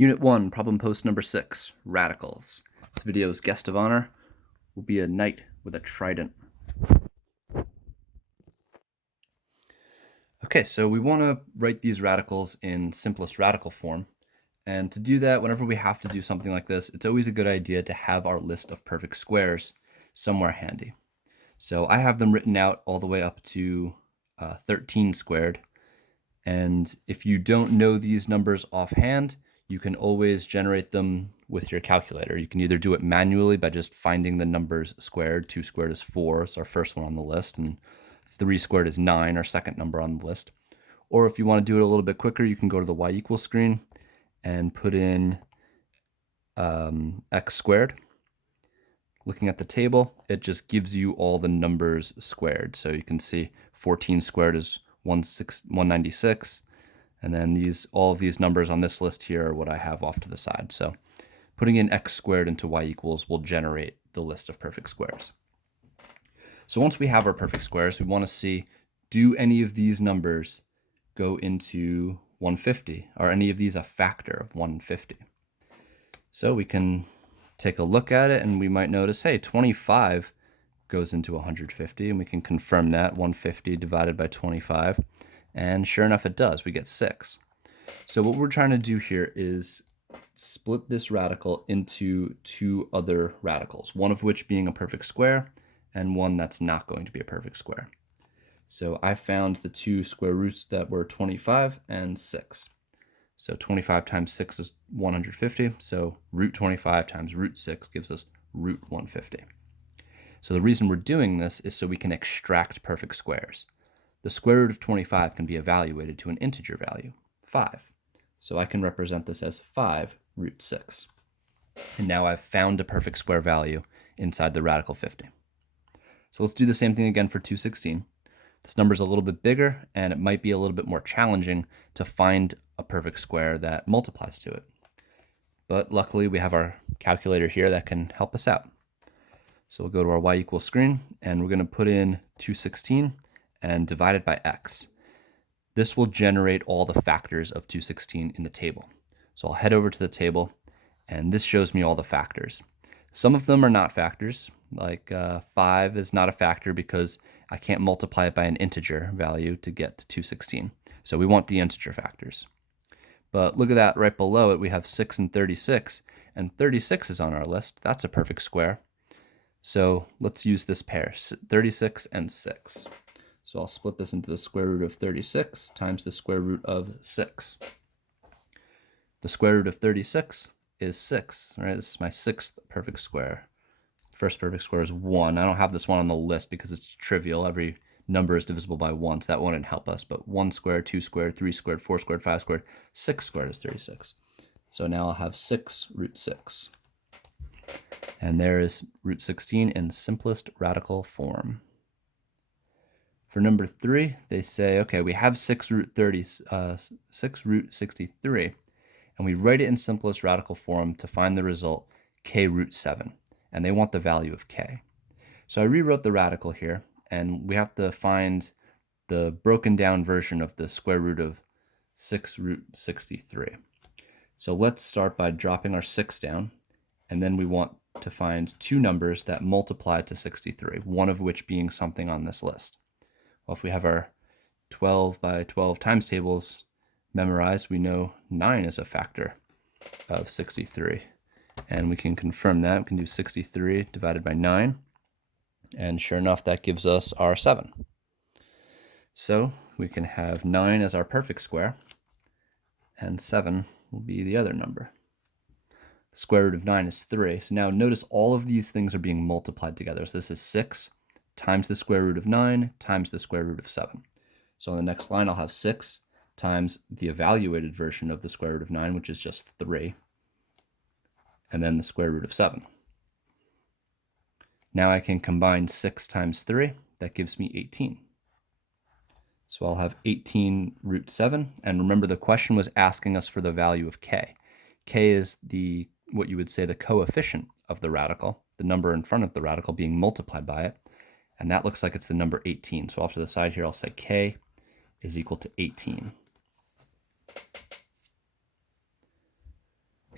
Unit 1, problem post number 6, radicals. This video's guest of honor will be a knight with a trident. Okay, so we want to write these radicals in simplest radical form. And to do that, whenever we have to do something like this, it's always a good idea to have our list of perfect squares somewhere handy. So I have them written out all the way up to 13 squared. And if you don't know these numbers offhand, you can always generate them with your calculator. You can either do it manually by just finding the numbers squared. 2 squared is 4, it's our first one on the list, and 3 squared is 9, our second number on the list. Or if you want to do it a little bit quicker, you can go to the y equals screen and put in x squared. Looking at the table, it just gives you all the numbers squared. So you can see 14 squared is 196. And then all of these numbers on this list here are what I have off to the side. So putting in x squared into y equals will generate the list of perfect squares. So once we have our perfect squares, we want to see, do any of these numbers go into 150? Are any of these a factor of 150? So we can take a look at it and we might notice, hey, 25 goes into 150, and we can confirm that, 150 divided by 25. And sure enough, it does. We get 6. So what we're trying to do here is split this radical into 2 other radicals, one of which being a perfect square and one that's not going to be a perfect square. So I found the 2 square roots that were 25 and 6. So 25 times 6 is 150. So root 25 times root 6 gives us root 150. So the reason we're doing this is so we can extract perfect squares. The square root of 25 can be evaluated to an integer value, 5. So I can represent this as 5 root 6. And now I've found a perfect square value inside the radical 50. So let's do the same thing again for 216. This number's a little bit bigger, and it might be a little bit more challenging to find a perfect square that multiplies to it. But luckily, we have our calculator here that can help us out. So we'll go to our y equals screen, and we're going to put in 216 and divide it by x. This will generate all the factors of 216 in the table. So I'll head over to the table, and this shows me all the factors. Some of them are not factors, like 5 is not a factor because I can't multiply it by an integer value to get to 216. So we want the integer factors. But look at that, right below it we have 6 and 36 is on our list. That's a perfect square. So let's use this pair, 36 and 6. So I'll split this into the square root of 36 times the square root of 6. The square root of 36 is 6, right? This is my 6th perfect square. First perfect square is 1. I don't have this one on the list because it's trivial. Every number is divisible by 1, so that wouldn't help us. But 1 squared, 2 squared, 3 squared, 4 squared, 5 squared, 6 squared is 36. So now I'll have 6 root 6. And there is root 16 in simplest radical form. For number 3, they say, okay, we have 6 root 63, and we write it in simplest radical form to find the result, k root 7, and they want the value of k. So I rewrote the radical here, and we have to find the broken down version of the square root of 6 root 63. So let's start by dropping our 6 down, and then we want to find 2 numbers that multiply to 63, one of which being something on this list. Well, if we have our 12 by 12 times tables memorized, we know 9 is a factor of 63. And we can confirm that. We can do 63 divided by 9. And sure enough, that gives us our 7. So we can have 9 as our perfect square, and 7 will be the other number. The square root of 9 is 3. So now notice all of these things are being multiplied together. So this is 6 times the square root of 9 times the square root of 7. So on the next line, I'll have 6 times the evaluated version of the square root of 9, which is just 3, and then the square root of 7. Now I can combine 6 times 3. That gives me 18. So I'll have 18 root 7. And remember, the question was asking us for the value of k. K is what you would say the coefficient of the radical, the number in front of the radical being multiplied by it. And that looks like it's the number 18. So off to the side here, I'll say k is equal to 18.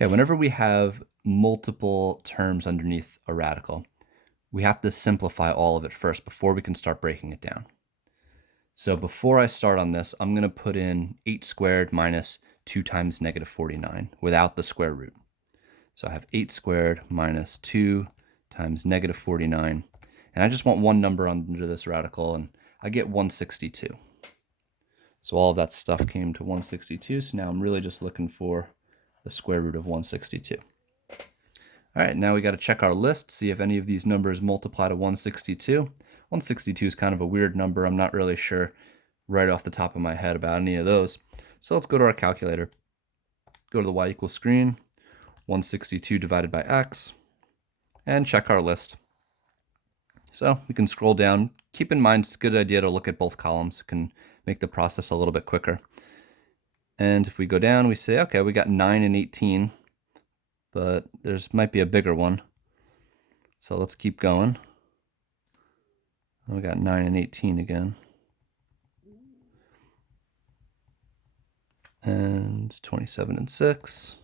Okay, whenever we have multiple terms underneath a radical, we have to simplify all of it first before we can start breaking it down. So before I start on this, I'm going to put in 8 squared minus 2 times negative 49 without the square root. So I have 8 squared minus 2 times negative 49. And I just want one number under this radical, and I get 162. So all of that stuff came to 162. So now I'm really just looking for the square root of 162. All right, now we got to check our list, see if any of these numbers multiply to 162. 162 is kind of a weird number. I'm not really sure right off the top of my head about any of those. So let's go to our calculator. Go to the y equals screen, 162 divided by x, and check our list. So we can scroll down. Keep in mind, it's a good idea to look at both columns. It can make the process a little bit quicker. And if we go down, we say, okay, we got 9 and 18, but there's might be a bigger one. So let's keep going. We got 9 and 18 again. And 27 and 6.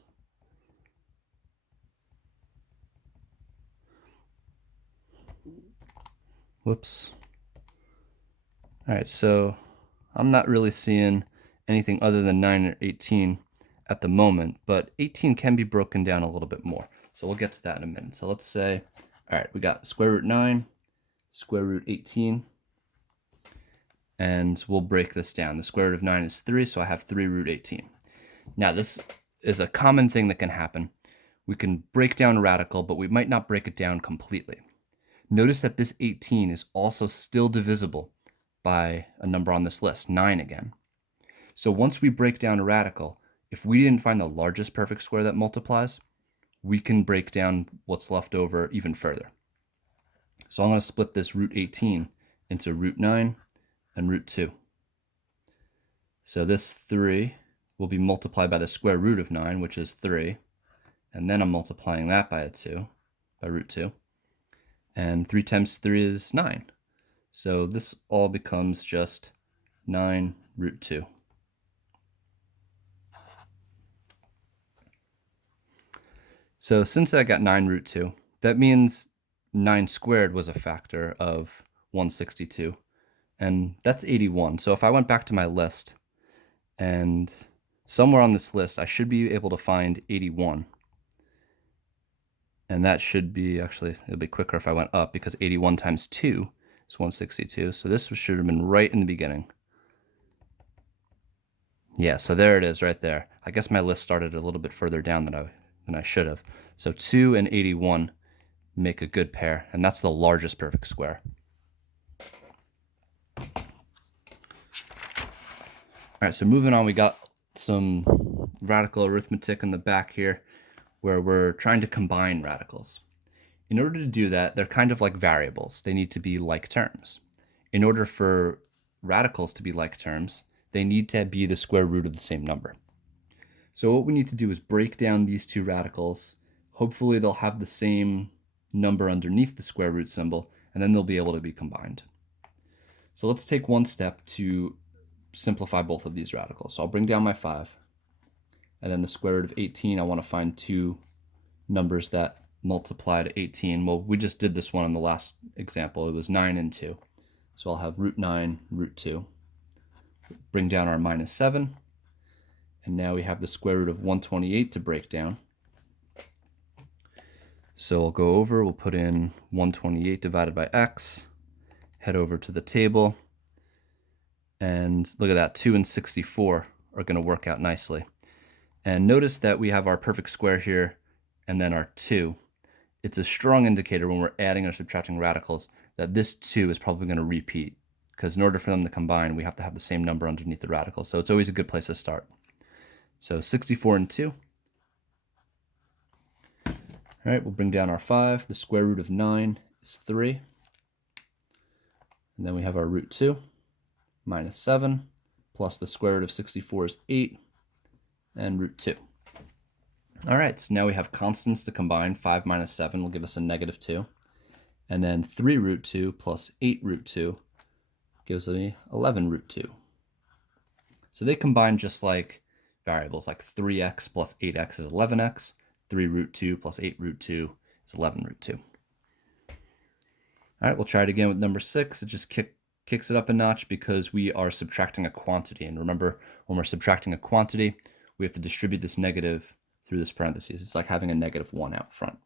Whoops. All right, so I'm not really seeing anything other than 9 or 18 at the moment, but 18 can be broken down a little bit more. So we'll get to that in a minute. So let's say, all right, we got square root 9, square root 18, and we'll break this down. The square root of 9 is 3, so I have 3 root 18. Now this is a common thing that can happen. We can break down a radical, but we might not break it down completely. Notice that this 18 is also still divisible by a number on this list, 9 again. So once we break down a radical, if we didn't find the largest perfect square that multiplies, we can break down what's left over even further. So I'm going to split this root 18 into root 9 and root 2. So this 3 will be multiplied by the square root of 9, which is 3. And then I'm multiplying that by root 2. And 3 times 3 is 9. So this all becomes just 9 root 2. So since I got 9 root 2, that means 9 squared was a factor of 162. And that's 81. So if I went back to my list, and somewhere on this list, I should be able to find 81. And that should be, actually, it'll be quicker if I went up, because 81 times 2 is 162. So this should have been right in the beginning. Yeah, so there it is right there. I guess my list started a little bit further down than I should have. So 2 and 81 make a good pair, and that's the largest perfect square. All right, so moving on, we got some radical arithmetic in the back here, where we're trying to combine radicals. In order to do that, they're kind of like variables. They need to be like terms. In order for radicals to be like terms, they need to be the square root of the same number. So what we need to do is break down these two radicals. Hopefully they'll have the same number underneath the square root symbol, and then they'll be able to be combined. So let's take one step to simplify both of these radicals. So I'll bring down my 5. And then the square root of 18, I want to find two numbers that multiply to 18. Well, we just did this one in the last example. It was 9 and 2. So I'll have root 9, root 2. Bring down our minus 7. And now we have the square root of 128 to break down. So we'll go over, we'll put in 128 divided by x, head over to the table, and look at that, 2 and 64 are going to work out nicely. And notice that we have our perfect square here and then our 2. It's a strong indicator when we're adding or subtracting radicals that this 2 is probably going to repeat, because in order for them to combine, we have to have the same number underneath the radical. So it's always a good place to start. So 64 and 2. All right, we'll bring down our 5. The square root of 9 is 3. And then we have our root 2 minus 7 plus the square root of 64 is 8. And root 2. All right, so now we have constants to combine. 5 minus 7 will give us a negative 2. And then 3 root 2 plus 8 root 2 gives me 11 root 2. So they combine just like variables, like 3x plus 8x is 11x. 3 root 2 plus 8 root 2 is 11 root 2. All right, we'll try it again with number 6. It just kicks it up a notch because we are subtracting a quantity. And remember, when we're subtracting a quantity, we have to distribute this negative through this parentheses. It's like having a -1 out front.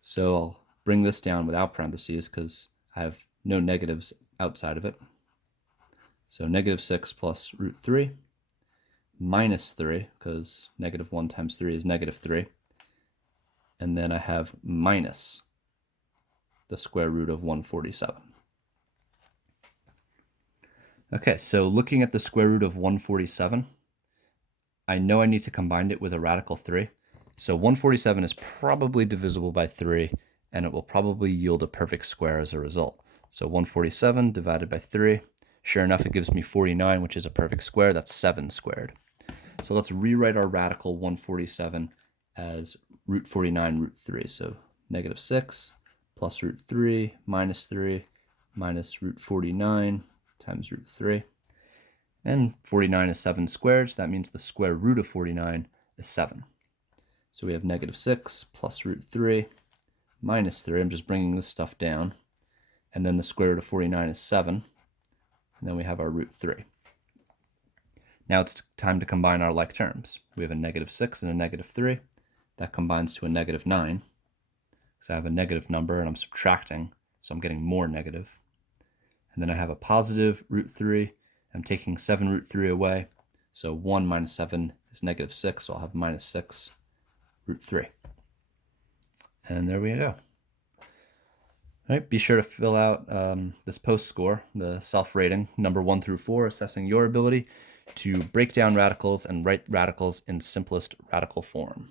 So I'll bring this down without parentheses because I have no negatives outside of it. So -6 plus root 3 minus 3, because -1 times 3 is -3. And then I have minus the square root of 147. Okay, so looking at the square root of 147, I know I need to combine it with a radical 3. So 147 is probably divisible by 3, and it will probably yield a perfect square as a result. So 147 divided by 3, sure enough, it gives me 49, which is a perfect square. That's 7 squared. So let's rewrite our radical 147 as root 49 root 3. So -6 plus root 3 minus root 49 times root 3. And 49 is 7 squared, so that means the square root of 49 is 7. So we have -6 plus root 3 minus 3. I'm just bringing this stuff down. And then the square root of 49 is 7. And then we have our root 3. Now it's time to combine our like terms. We have a -6 and a -3. That combines to a -9. So I have a negative number and I'm subtracting, so I'm getting more negative. And then I have a positive root 3. I'm taking 7 root 3 away. So 1 minus 7 is -6, so I'll have -6 root 3. And there we go. All right, be sure to fill out this post score, the self-rating, number 1 through 4, assessing your ability to break down radicals and write radicals in simplest radical form.